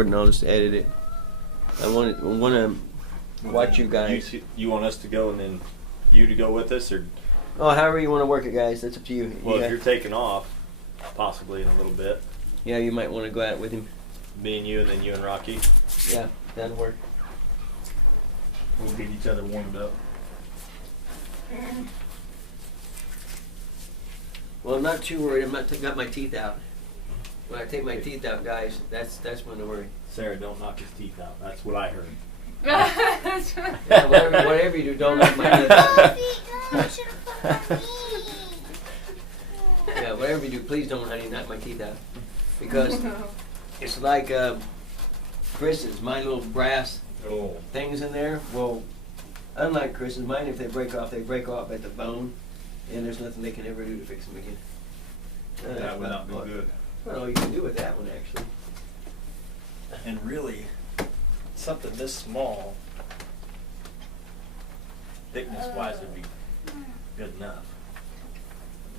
and I'll just edit it. I want to watch you guys. You want us to go and then you to go with us, or? Oh, however you want to work it, guys. That's up to you. Well, if you're taking off, possibly in a little bit. Yeah, you might want to go out with him. Me and you, and then you and Rocky. Yeah, that'll work. We'll get each other warmed up. Well, I'm not too worried. I'm not got my teeth out. When I take my teeth out, guys, that's when to worry. Sarah, don't knock his teeth out. That's what I heard. Yeah, whatever you do, don't knock my teeth out. Yeah, whatever you do, please don't, honey, knock my teeth out. Because it's like Chris's, my little brass things in there. Well, unlike Chris's, mine, if they break off at the bone, and there's nothing they can ever do to fix them again. That would not be good. Well, all you can do with that one, actually. And really, something this small, thickness-wise, would be good enough.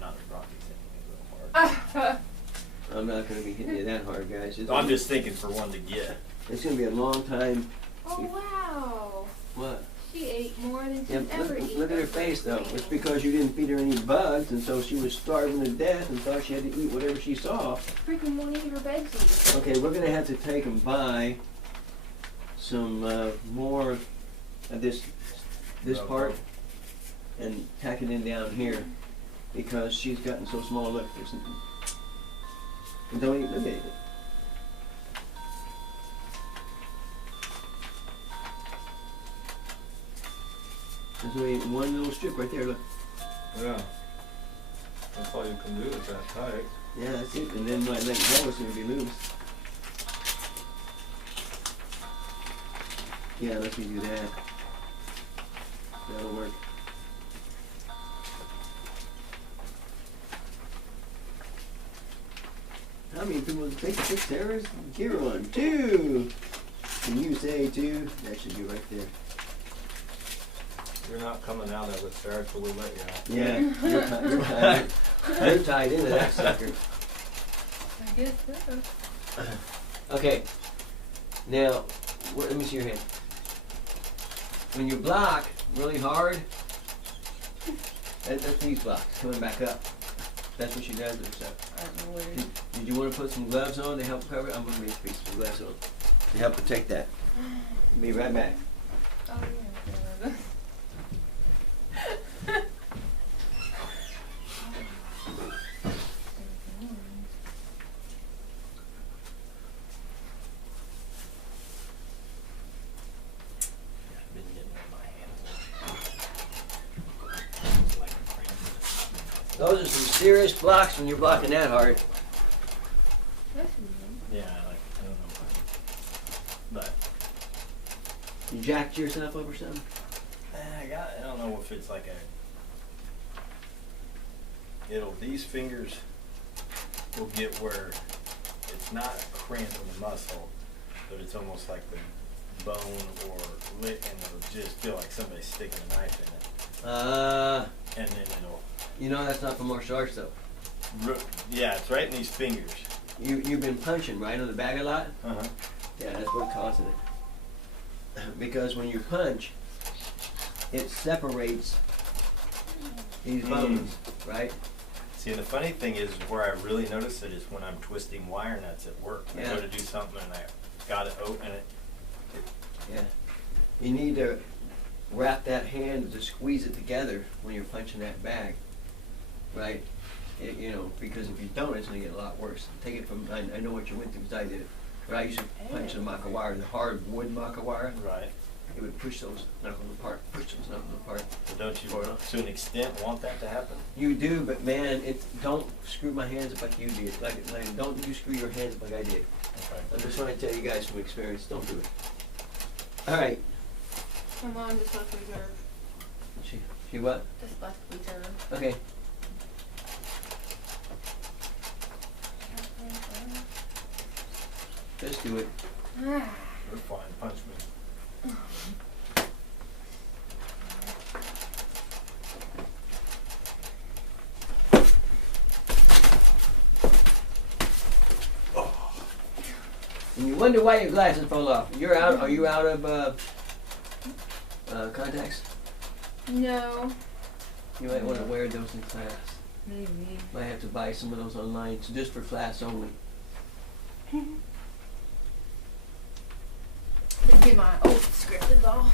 Not as Rocky's hitting me real hard. I'm not going to be hitting you that hard, guys. I'm just thinking for one to get. It's going to be a long time. Oh, wow. What? She ate more than she's Yeah, ever eaten. look at her face, though. It's because you didn't feed her any bugs, and so she was starving to death and thought she had to eat whatever she saw. Freaking won't eat her veggies. Okay, we're going to have to take and buy some more of this part and tack it in down here because she's gotten so small. Look, and don't eat the baby. There's only one little strip right there, look. Yeah. That's all you can do is that tight. Yeah, that's it. And then my leg is always going to be loose. Yeah, let me do that. That'll work. How many people take 6 errors? Here, 1, 2. Can you say 2? That should be right there. You're not coming out of it, Sarah, till we let you out. Yeah, you're tied into that sucker. I guess so. Okay, now, let me see your hand. When you block really hard, that's these blocks coming back up. That's what she does with herself. I don't know what it is. Did you want to put some gloves on to help cover it? I'm going to make you put some gloves on to help protect that. Be right back. Oh, yeah. Those are some serious blocks when you're blocking that hard. That's Yeah, I don't know. But You jacked yourself up or something? I don't know if it's like these fingers will get where it's not a cramp in the muscle, but it's almost like the bone or lip, and it'll just feel like somebody's sticking a knife in it. And then it'll. You know that's not for martial arts though. Yeah, it's right in these fingers. You've been punching right on the bag a lot. Uh-huh. Yeah, that's what causing it. Because when you punch, it separates these bones, right? See, the funny thing is where I really notice it is when I'm twisting wire nuts at work. I Yeah. go to do something and I got it open and Yeah. You need to wrap that hand to squeeze it together when you're punching that bag, right? Because if you don't, it's going to get a lot worse. Take it from, I know what you went through because I did it. But I used to punch the maca wire, the hard wood maca wire. right. It would push those knuckles apart, So don't you, to an extent, want that to happen? You do, but man, don't screw my hands up like you did. Like don't you screw your hands up like I did. Okay. I'm just trying to tell you guys from experience, don't do it. All right. My mom just left reserve. She what? Just left reserve. Okay. Just do it. You're fine. Punch me. And you wonder why your glasses fall off. You're out. Are you out of contacts? No. You might want to wear those in class. Maybe. Might have to buy some of those online, so just for class only. Get my old script is all.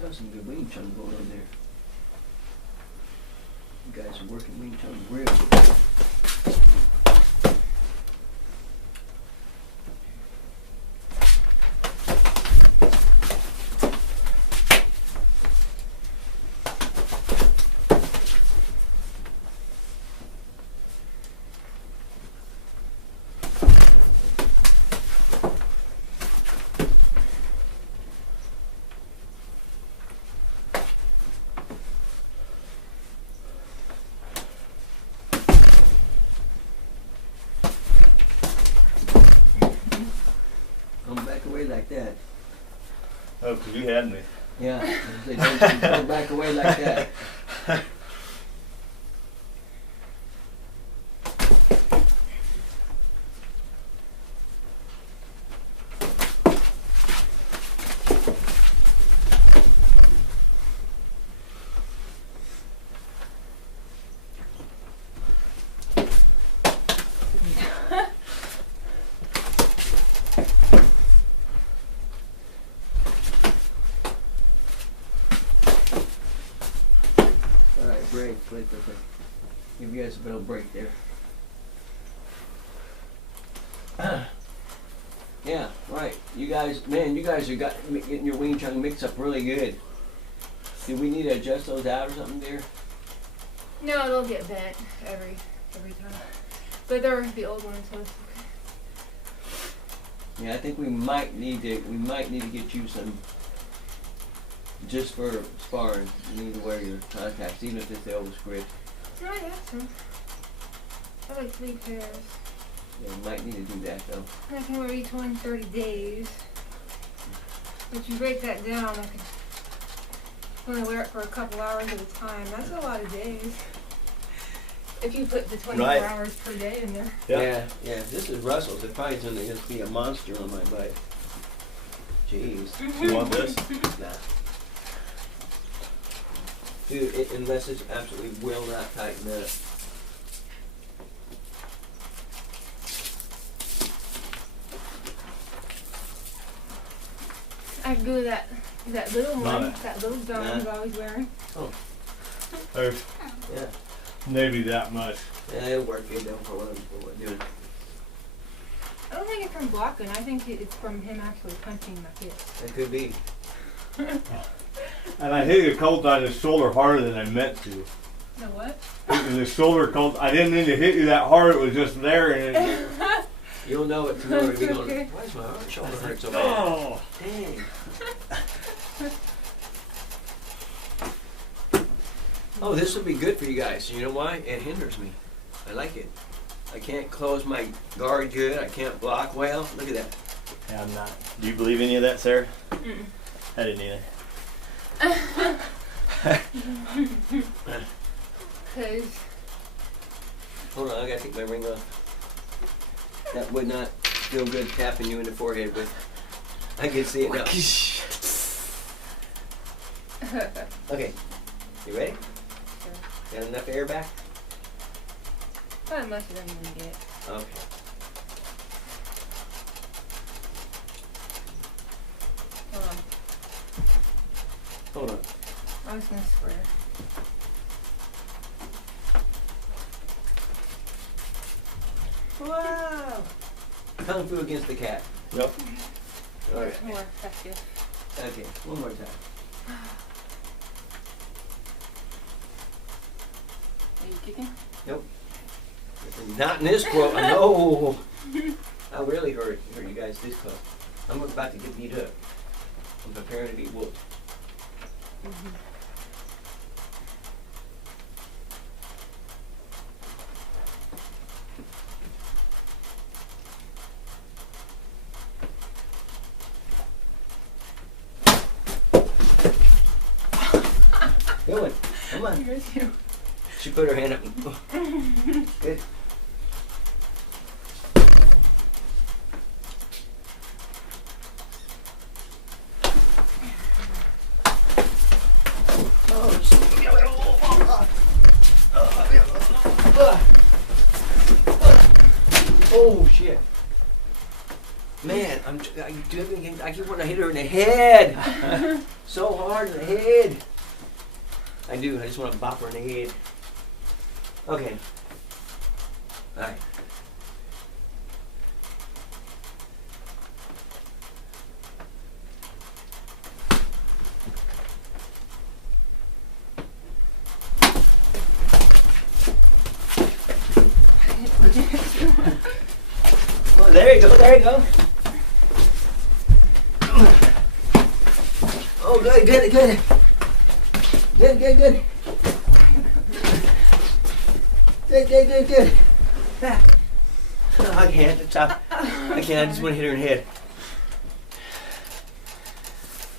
That was some good Wing Chun going on there. You guys are working Wing Chun real good. Come back away like that. Oh, 'cause you had me. Yeah, they don't go back away like that. Alright, break. Give you guys a little break there. Yeah, right. You guys, man, you guys are getting your Wing Chun mix up really good. Do we need to adjust those out or something, dear? No, they'll get bent every time. But they're the old ones, so it's okay. Yeah, I think we might need to get you some, just for sparring. You need to wear your contacts, even if it's the old script. No, I got some. I like 3 pairs. Yeah, you might need to do that though. I can wear each one in 30 days. If you break that down, I can only wear it for a couple hours at a time. That's a lot of days. If you put the 24 Right. hours per day in there. Yeah. This is Russell's. It probably going to be a monster on my butt. Jeez. You want this? Nah. Dude, unless it absolutely will not tighten up. I can go that little Not one, it. that little gun I was always wearing. There's Yeah. maybe that much. Yeah, it'll work good though for what we're doing. I don't think it's from blocking. I think it's from him actually punching my fist. It could be. And I hit you a couple times in the shoulder harder than I meant to. The what? In the shoulder, I didn't mean to hit you that hard. It was just there, and it, You'll know it tomorrow. You'll be That's going, okay. why is my shoulder hurt so bad? oh, Dang. Oh, this will be good for you guys. You know why? It hinders me. I like it. I can't close my guard good. I can't block well. Look at that. yeah, I'm not. Do you believe any of that, Sarah? Mm-mm. I didn't either. Cause Hold on, I gotta take my ring off. That would not feel good tapping you in the forehead with. I can see it now. Okay, you ready? Got enough air back? not as much as I'm gonna get. Okay. Hold on. Hold on. I was gonna swear. Wow! Kung Fu against the cat. Yep. All right. It's more effective. Okay, one more time. Are you kicking? Nope. If Not in this quote. No. I really hurt you guys this close. I'm about to get beat up. I'm preparing to be whooped. Going. Come on. Here's you. She put her hand up. Good. Oh shit. Man, I keep wanting to hit her in the head. So hard in the head. I do, I just want to bop her in the head. Okay. Alright. Oh, there you go, there you go. Oh, good, good, good. Good, good, good. Good, good, good, good. Ah. Oh, I can't, stop. I can't, I just want to hit her in the head.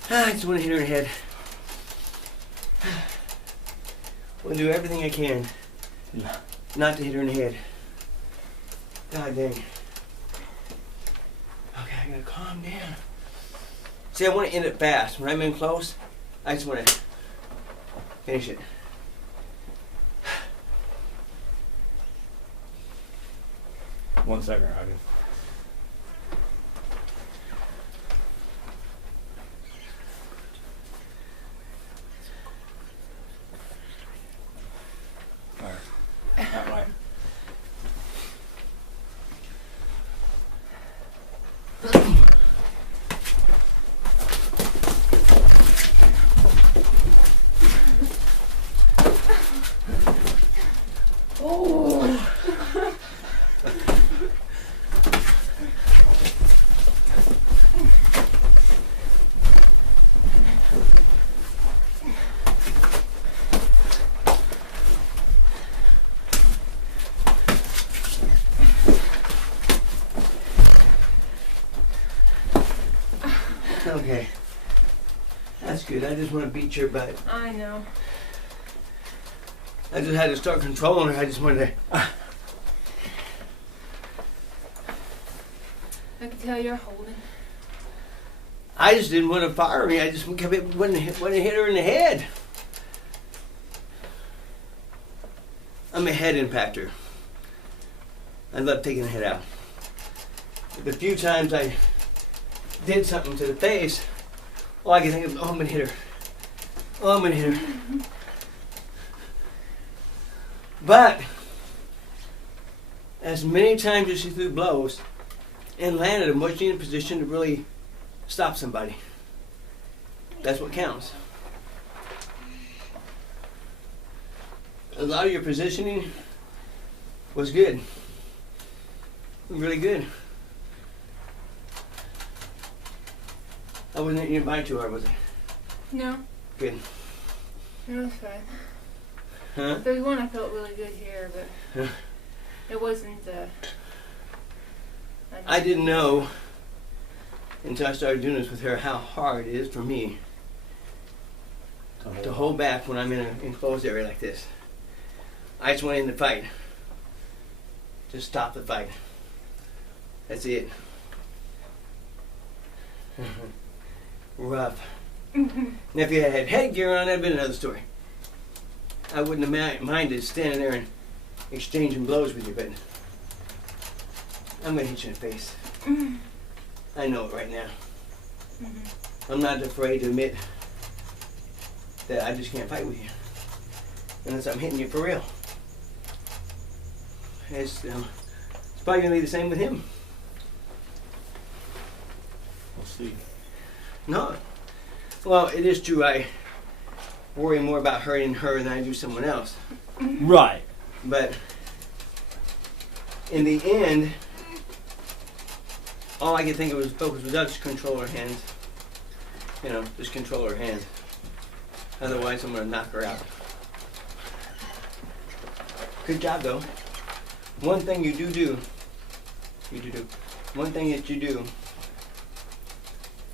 I just want to hit her in the head. I'll do everything I can not to hit her in the head. God dang. Okay, I gotta calm down. See, I want to end it fast. When I'm in close, I just want to finish it. One second, Roger. Alright. That way. Okay. That's good. I just want to beat your butt. I know. I just had to start controlling her. I just wanted to. I can tell you're holding. I just didn't want to fire me. I just wanted to hit her in the head. I'm a head impactor. I love taking the head out. The few times I did something to the face, all I can think of, oh, I'm going to hit her. Oh, I'm going to hit her. But, as many times as she threw blows and landed them, was she in a position to really stop somebody? That's what counts. A lot of your positioning was good. Really good. I wasn't hitting your bite too hard, was I? No. Good. No, it's fine. Huh? There's one I felt really good here, but it wasn't. I didn't know until I started doing this with her how hard it is for me to hold back when I'm in an enclosed area like this. I just went in the fight. Just stop the fight. That's it. Rough. And if you had headgear on, that'd been another story. I wouldn't have minded standing there and exchanging blows with you, but I'm gonna hit you in the face. I know it right now. I'm not afraid to admit that I just can't fight with you unless I'm hitting you for real. It's probably gonna be the same with him. We'll see. No. Well, it is true. I worry more about hurting her than I do someone else. Right. But in the end, all I could think of was focus was just control her hands. You know, just control her hands. Otherwise, I'm going to knock her out. Good job, though. One thing you do, one thing that you do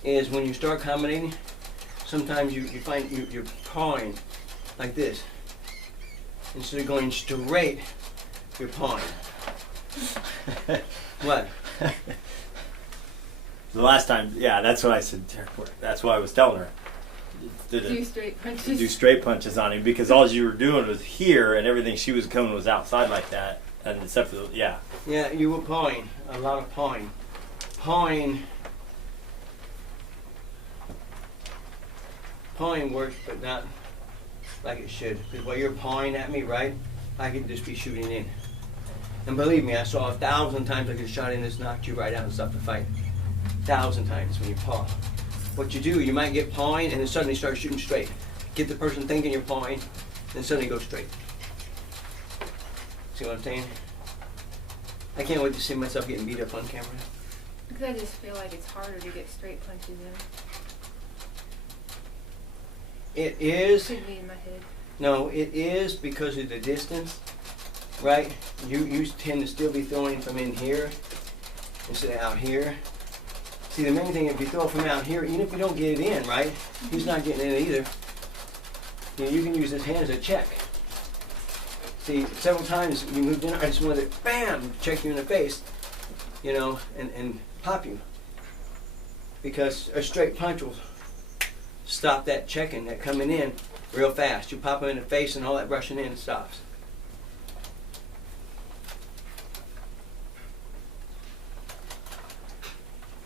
is when you start combinating, sometimes you find you're pawing like this. Instead of going straight, you're pawing. What? The last time, yeah, that's what I said. That's why I was telling her. Do straight punches. Do straight punches on him because all you were doing was here and everything she was coming was outside like that. And except for, yeah. Yeah, you were pawing. A lot of pawing. Pawing works, but not like it should. Because while you're pawing at me, right, I could just be shooting in. And believe me, I saw 1,000 times I could have shot in this, knocked you right out and stopped the fight. 1,000 times when you paw. What you do, you might get pawing and then suddenly start shooting straight. Get the person thinking you're pawing, then suddenly go straight. See what I'm saying? I can't wait to see myself getting beat up on camera. Because I just feel like it's harder to get straight punches in. It is. Could be in my head. No, it is because of the distance, right? You tend to still be throwing from in here instead of out here. See, the main thing, if you throw from out here, even if you don't get it in, right? He's not getting it either. You know, you can use his hand as a check. See, several times you moved in, I just wanted to, bam, check you in the face, you know, and pop you. Because a straight punch will stop that checking, that coming in real fast. You pop him in the face and all that rushing in stops.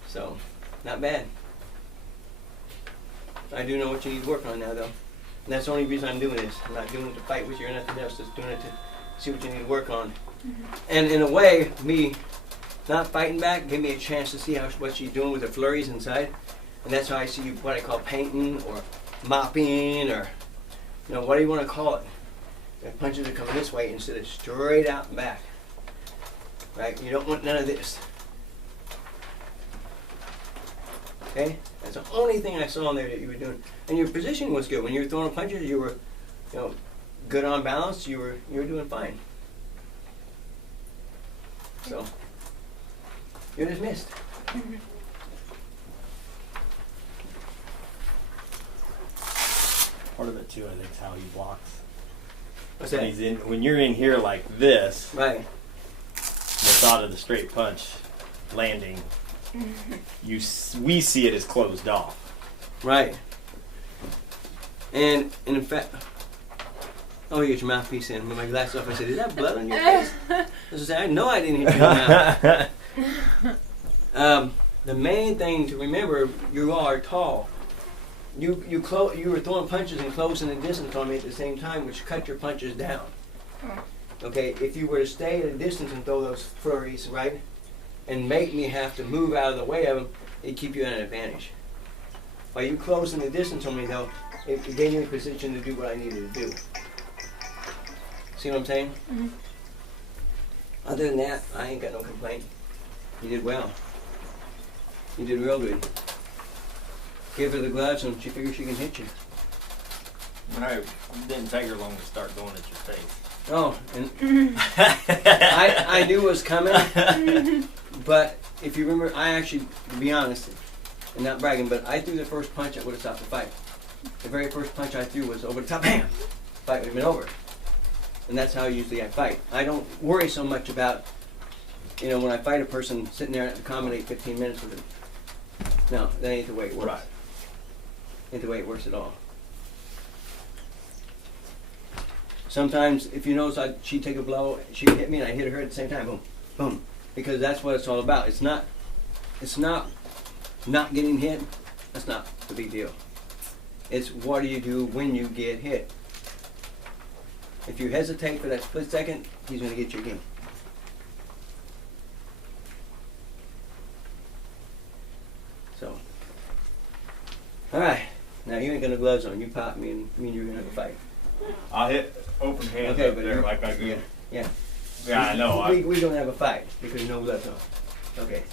So, not bad. I do know what you need to work on now, though. And that's the only reason I'm doing this. I'm not doing it to fight with you or nothing else, just doing it to see what you need to work on. Mm-hmm. And in a way, me not fighting back gave me a chance to see what she's doing with the flurries inside. And that's how I see what I call painting or mopping or, you know, what do you want to call it? The punches are coming this way instead of straight out and back. Right? You don't want none of this. Okay? That's the only thing I saw in there that you were doing. And your positioning was good. When you were throwing punches, you were, you know, good on balance. You were doing fine. So, you're dismissed. Part of it too, I think, is how he blocks. What's when that? he's in, when you're in here like this, Right. the thought of the straight punch landing, we see it as closed off. Right. And in fact, oh, you get your mouthpiece in. With my glasses off, I said, "Is that blood on your face?" I said, "I know I didn't hit you in the mouth." The main thing to remember, you are tall. You were throwing punches and closing the distance on me at the same time, which cut your punches down. Okay, if you were to stay at a distance and throw those flurries, right, and make me have to move out of the way of them, it'd keep you at an advantage. By you closing the distance on me, though, it gave me a position to do what I needed to do. See what I'm saying? Mm-hmm. Other than that, I ain't got no complaint. You did well. You did real good. Give her the gloves and she figures she can hit you. Right. It didn't take her long to start going at your face. Oh, and I knew it was coming, but if you remember, I actually, to be honest, and not bragging, but I threw the first punch that would have stopped the fight. The very first punch I threw was over the top, bam! Fight would have been over. And that's how usually I fight. I don't worry so much about, you know, when I fight a person sitting there and accommodate 15 minutes with them. No, that ain't the way it works. Right. Ain't the way it works at all. Sometimes, if you notice, she'd take a blow, she'd hit me, and I hit her at the same time. Boom, boom. Because that's what it's all about. It's not getting hit. That's not the big deal. It's what do you do when you get hit. If you hesitate for that split second, he's going to get you again. So, all right. Now you ain't got no gloves on. You pop me and me and you're going to have a fight. I'll hit open hand Okay, up but there you- like I do. Yeah. Yeah, I know. We don't have a fight because no blood's on. Okay.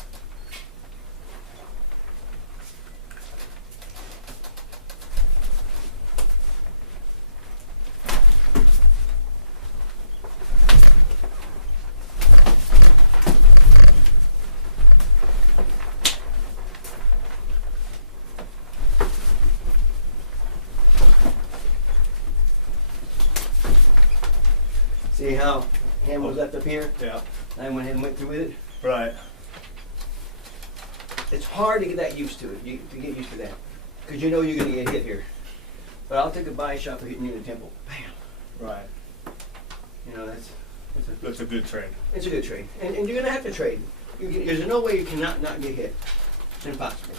See how hand was left up here? Yeah. I went ahead and went through with it. Right. It's hard to get that used to it, to get used to that. Because you know you're going to get hit here. But I'll take a body shot for hitting you in the temple. Bam. Right. You know, that's That's a good trade. it's a good trade. And you're going to have to trade. There's no way you cannot not get hit. It's impossible.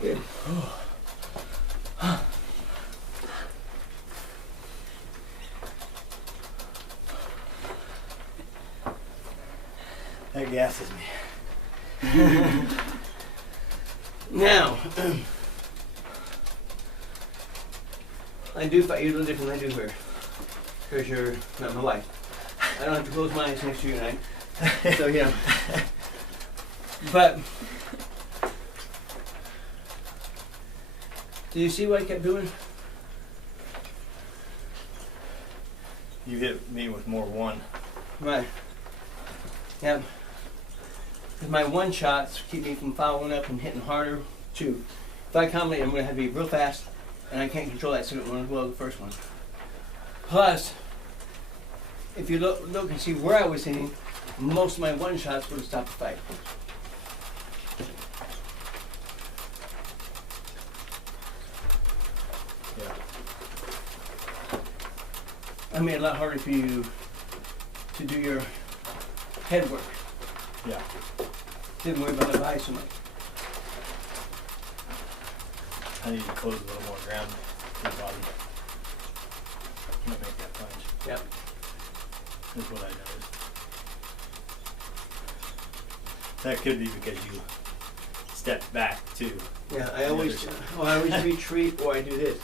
Good. That gasses me. Now, I do fight you a little different than I do here. Because you're not my wife. I don't have to close my eyes next to you tonight. So, you know. But, do you see what I kept doing? You hit me with more one. Right. Yep. Because my one shots keep me from following up and hitting harder. Two. If I combine, I'm going to have to be real fast, and I can't control that second one as well as the first one. Plus, if you look and see where I was hitting, most of my one shots would have stopped the fight. Yeah. I made it a lot harder for you to do your head work. Yeah. Didn't worry about the body so much. I need to close a little more ground in the body. I'm gonna make that punch. Yep. That's what I noticed. That could be because you stepped back too. Yeah, I always retreat or I do this,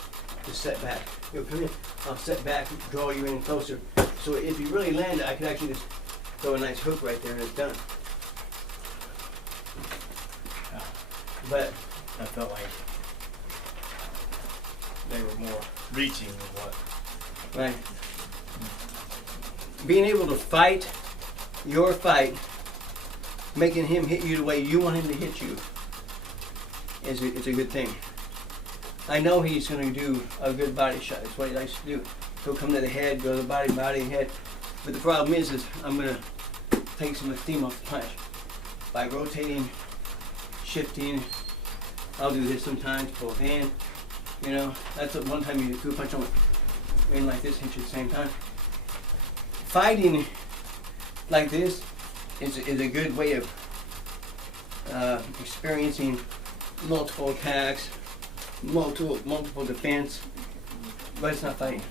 just set back. You know, come in, I'll set back, draw you in closer. So if you really land it, I could actually just throw a nice hook right there and it's done. But I felt like they were more reaching than what. right, being able to fight your fight, making him hit you the way you want him to hit you, is a good thing. I know he's going to do a good body shot. That's what he likes to do. He'll come to the head, go to the body, head. But the problem is I'm going to take some of the steam off the punch by rotating, shifting. I'll do this sometimes, both hand. You know, that's what one time you do a punch on in like this, hit you at the same time. Fighting like this is a good way of experiencing multiple attacks, multiple defense, but it's not fighting.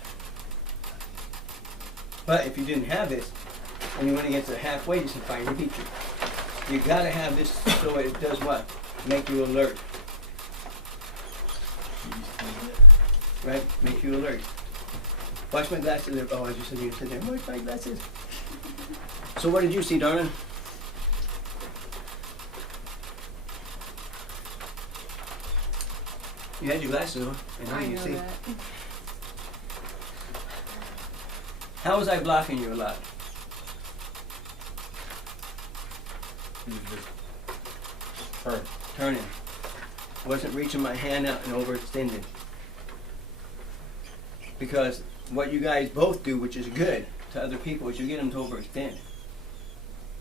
But if you didn't have this, and you went against a halfway distance fighter, he beat you. You gotta have this so it does what? Make you alert. Right? Make you alert. Watch my glasses there. Oh, I just said you sit there. Watch my glasses. So what did you see, darling? You had your glasses on. I know you see. That. How was I blocking you a lot? You just Turning. Wasn't reaching my hand out and overextended. Because what you guys both do, which is good to other people, is you get them to overextend.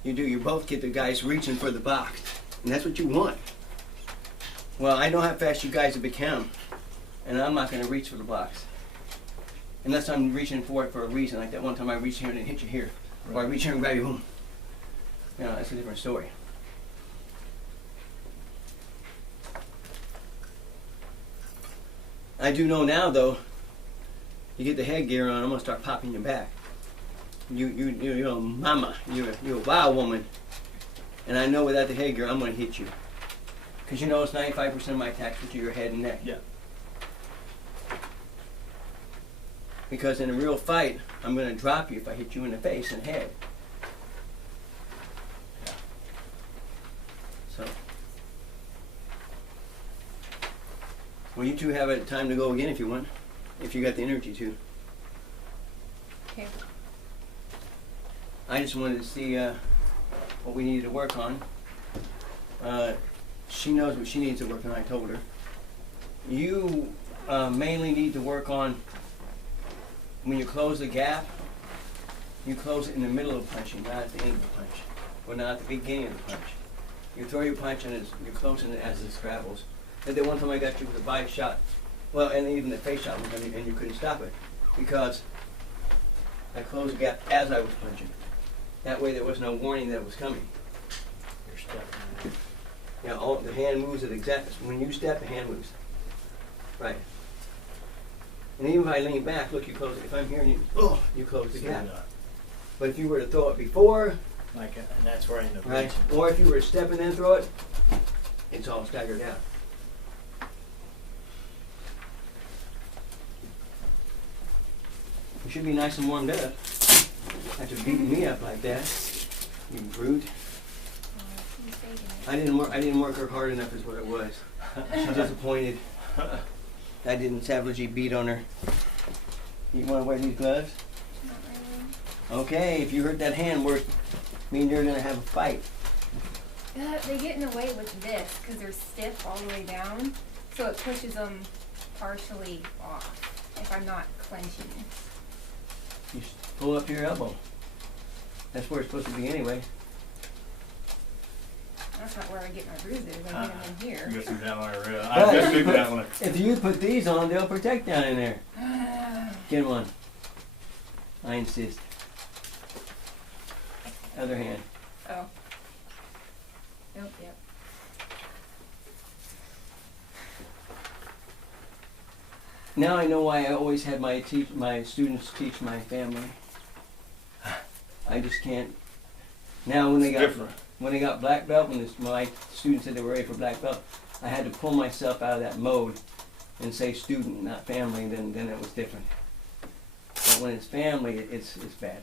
You both get the guys reaching for the box. And that's what you want. Well, I know how fast you guys have become, and I'm not going to reach for the box. Unless I'm reaching for it for a reason, like that one time I reached here and it hit you here. Right. Or I reach here and grab you, boom. You know, that's a different story. I do know now, though, you get the headgear on, I'm going to start popping you back. You're a mama, you're a wild woman. And I know without the headgear, I'm going to hit you. Because you know it's 95% of my attacks to your head and neck. Yeah. Because in a real fight, I'm going to drop you if I hit you in the face and head. Yeah. So. Well, you two have a time to go again if you want. If you got the energy to. Okay. I just wanted to see what we needed to work on. She knows what she needs to work on, I told her. You mainly need to work on, when you close the gap, you close it in the middle of punching, not at the end of the punch. Or not at the beginning of the punch. You throw your punch and you're closing it as it travels. And then one time I got you with a body shot, well, and even the face shot was coming and you couldn't stop it. Because I closed the gap as I was punching. That way there was no warning that it was coming. You're stepping. Yeah, the hand moves at exactly, when you step, the hand moves. Right. And even if I lean back, look, you close it. If I'm here and you close the gap. But if you were to throw it before, And that's where I end up right, reaching. or if you were to step and then throw it, it's all staggered out. You should be nice and warmed up after beating me up like that, you brute. I didn't work her hard enough is what it was. She's disappointed. I didn't savagely beat on her. You want to wear these gloves? Not really. Okay, if you hurt that hand, me and you're going to have a fight. They get in the way with this because they're stiff all the way down, so it pushes them partially off if I'm not clenching. You pull up to your elbow. That's where it's supposed to be anyway. That's not where I get my bruises. I get them in here. You go through that one, I read. But I just figured that one. if you put these on, they'll protect down in there. Get them on. I insist. Other hand. Oh. Nope, yep. Now I know why I always had my students teach my family. I just can't. Now when they It's got different. when they got black belt, when my students said they were ready for black belt, I had to pull myself out of that mode and say student, not family. Then it was different. But when it's family, it's bad.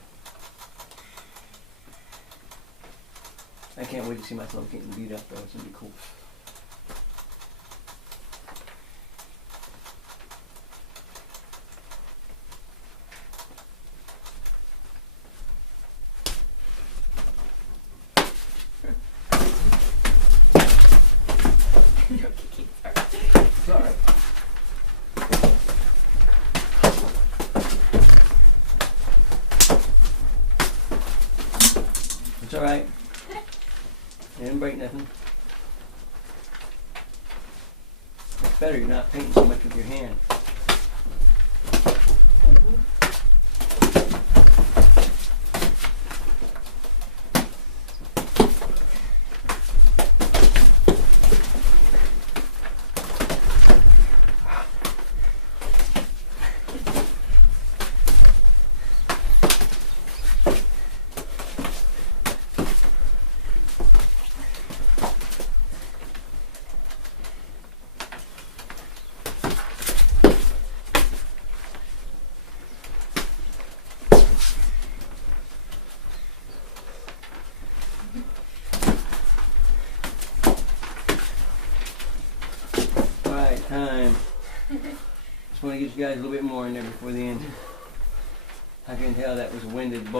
I can't wait to see myself getting beat up though. It's gonna be cool. Sorry. It's all right. Didn't break nothing. It's better you're not painting so much with your hand. Alright, time. Just want to get you guys a little bit more in there before the end. I can tell that was a winded